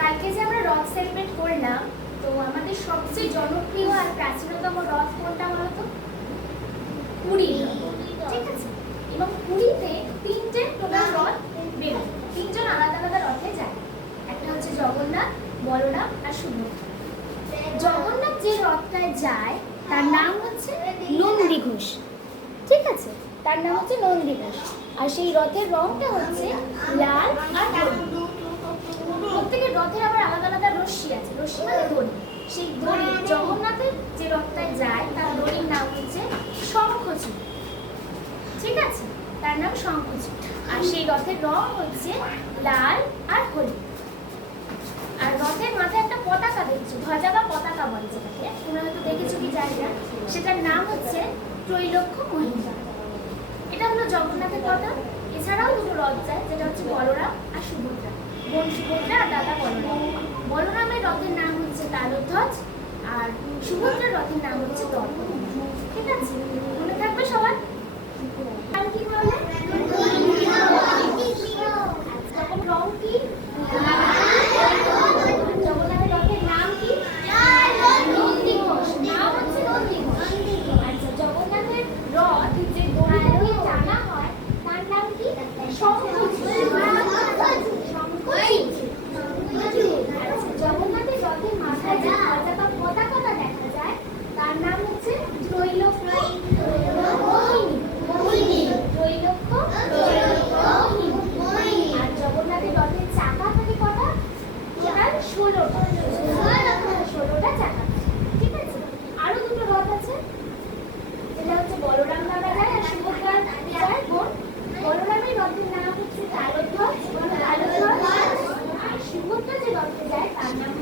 কালকে যে আমরা রথ সেলিব্রেট করলাম, তো আমাদের সবচেয়ে জনপ্রিয় আর প্রাচীনতম রথ কোনটা বলো তো? পুরীর রথ, ঠিক আছে। এবং পুরীতে তিনটে টোটাল রথ বেরোয়, তিনজন আলাদা আলাদা রথে যায়। একটা হচ্ছে জগন্নাথ, বলরাম আর সুভদ্রা। জগন্নাথ যে রথটায় যায় তার নাম হচ্ছে নন্দীঘোষ, ঠিক আছে, তার নাম হচ্ছে নন্দীঘোষ। আর সেই রথের রংটা হচ্ছে লাল আর হলুদ। প্রত্যেকের রথের আবার আলাদা আলাদা রশ্মি আছে, রশ্মি মানে দড়ি। সেই দড়ি জগন্নাথের যে রথটায় যায় তার দড়ির নাম হচ্ছে শঙ্খচূড়, ঠিক আছে, তার নাম শঙ্খচূড়। আর সেই রথের রং হচ্ছে লাল আর হলুদ। আর রথের মাথায় একটা পতাকা দেখছো, ধ্বজা বা পতাকা বলে যেটাকে, তোমরা হয়তো দেখেছো কি জানি না, সেটার নাম হচ্ছে ত্রৈলোক্য মহিমা। এটা হলো জগন্নাথের কথা। এছাড়াও দুটো রথ যায়, যেটা হচ্ছে বলরাম আর সুভদ্রা, বোন সুভদ্রা আর দাদা বলরাম। বলরামের রথের নাম হচ্ছে তালধ্বজ আর সুভদ্রার রথের নাম হচ্ছে দর্পদলন, ঠিক আছে, মনে থাকবে সবার। আর কি বলে তখন রং কি? জগন্নাথের রথের নাম কি? নন্দীঘোষ, নাম হচ্ছে নন্দীঘোষ। আচ্ছা, জগন্নাথের রথ যে দড়ি দিয়ে টানা হয় তার নাম কি? জগন্নাথের রথের মাথায় যে ধ্বজা বা পতাকাটা দেখা যায় তার নাম হচ্ছে ত্রৈলোক্য মোহিনী। ত্রৈলোক্য মোহিনী। আর জগন্নাথের রথের চাকা থাকে কটা? টোটাল 16টা। 16টা চাকা, ঠিক আছে। আরো দুটো রথ আছে, এটা হচ্ছে বলরাম দাদা যায় আর সুভদ্রা যায় বোন। বলরামের রথের নাম হচ্ছে তালধ্বজ, আর সুভদ্রা যে রথে যায় তার নাম